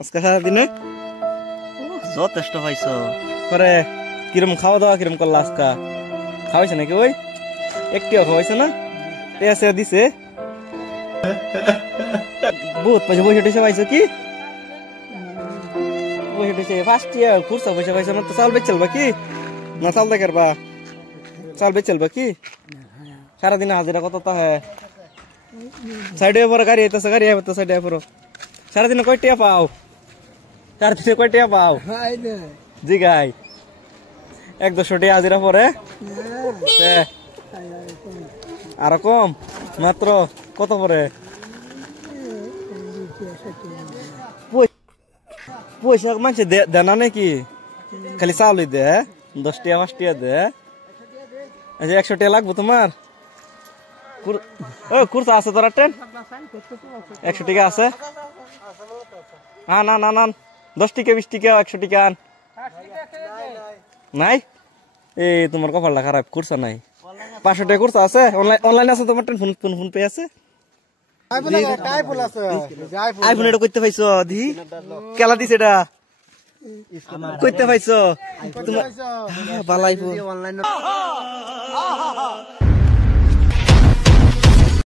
আজকে সারাদিনে যথেষ্ট পাইছো। পরে কিরম খাওয়া দাওয়া কিরম করলা আজকা? খাওয়াইছে নাকি? ওই একটিও খাওয়াইছে না? টেসে দিছে বহুত পয়সা পয়সা টেসে পাইছো কি? পয়সা টেসে ফার্স্ট ইয়ার খুরসা পয়সা পাইছো না? তো চাল বেচলবা কি না চাল দেখারবা? চাল বেচলবা কি? সারাদিনে হাজিরা কত তো হ্যাঁ? সাইডে পরে গাড়ি আইতেছে, গাড়ি আইতে সাইডে পরে সারাদিনে কয় টিয়া পাও? সারাদিনে কয় টিয়া পাও? জি গাই 1-200 টিয়া হাজিরা পরে আর কম মাত্র কত পরে? পয়সা মানুষ দেনা নাকি? খালি চাউল দে 10 টিয়া 5 টিয়া দে। আচ্ছা 100 টিয়া লাগবো তোমার? কুর্তা আছে তোর ট্রেন 100 টাকা আছে? না না না 10 টাকা 20 টাকা 100 টাকা আন নাই। এই তোমার কপালটা খারাপ, কুর্তা নাই। 500 টাকা কুর্তা আছে? অনলাইন আছে তোমার? ট্রেন ফোন পে আছে? আইফোন এটা করতে পাইছো? দি কেলা দিছে এটা করতে পাইছো তোমার? ভালো আইফোন